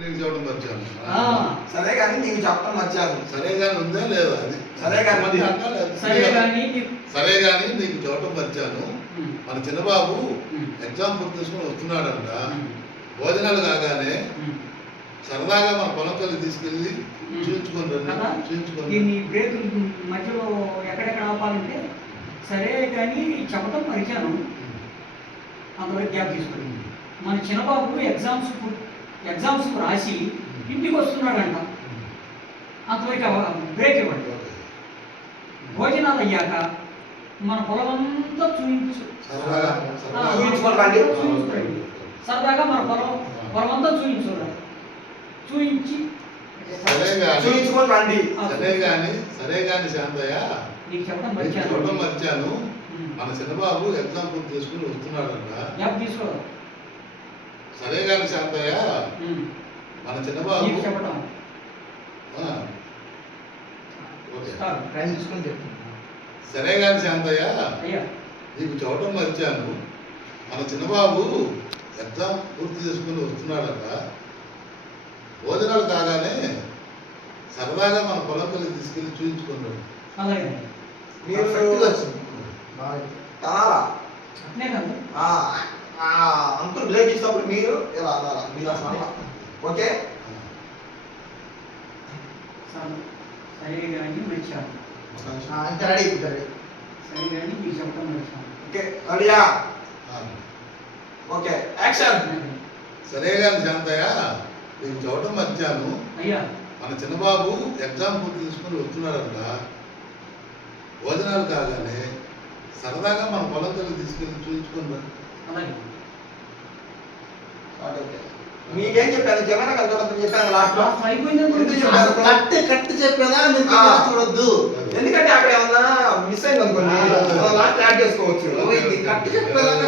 నీకు చెప్పడం మర్చాను. సరే కానీ నీకు చెప్పడం మర్చాను. సరే కానీ ఉందా లేదా అది? సరే కానీ సరే కానీ నీకు చెప్పడం మర్చాను. మన చిన్నబాబు ఎగ్జామ్ పూర్తి చేసుకుని వస్తున్నాడంట. భోజనాలు కాగానే సరదాగా మన పొలం కల్లి తీసుకెళ్ళి దీన్ని బ్రేక్ మధ్యలో ఎక్కడెక్కడ ఆపాలంటే సరే కానీ చెప్పడం మరిచాను, అంతవరకు గ్యాప్ తీసుకోండి. మన చిన్నబాబు ఎగ్జామ్స్ రాసి ఇంటికి వస్తున్నాడంట, అంతవరకు బ్రేక్ ఇవ్వండి. భోజనాలు అయ్యాక మన పొలం అంతా సరదాగా మన పొలం అంతా చూయించి చూయించుకొని రండి. సరే కానీ శాంతయ్య నీకు చెప్పడం మర్చాను. మన చిన్నబాబు ఎగ్జామ్ పూర్తి చేసుకుని వస్తున్నాడంట. సరే కానీ శాంతయ్య మన చిన్నబాబు చెప్పడం సరే కానీ శాంతయ్య నీకు చెప్పడం మర్చాను. మన చిన్నబాబు ఎగ్జామ్ పూర్తి చేసుకుని వస్తున్నాడంట. భోజనాలు కాగానే సరదాగా మన పొలం కల్లి తీసుకెళ్ళి చూపించుకున్నాడు. అంతా బ్రేక్ ఇచ్చినప్పుడు మీరు ఇలా అనాలా, మీరు అసలు ఓకే. సరే కానీ మర్చాను. ఇంకా రెడీ సరే కానీ మీకు చెప్పడం మర్చాను. ఓకే రెడీయా? Okay action. సరే కానీ శాంతయ్య నీకు చెప్పడం మర్చాను. మన చిన్నబాబు ఎగ్జామ్ పూర్తి తీసుకుని వస్తున్నాడంట. భోజనాలు కాగానే సరదాగా మన పొలం కల్లి తీసుకెళ్ళి చూపించుకున్నాడు. మీకేం చెప్పాను? జగన్ చెప్పాను లాస్ట్ లో కట్టి చెప్పేదా చూడొద్దు. ఎందుకంటే అక్కడ ఏమన్నా మిస్ అయింది అనుకోండి, లాస్ట్ యాడ్ చేసుకోవచ్చు. కట్టి చెప్పేదాకా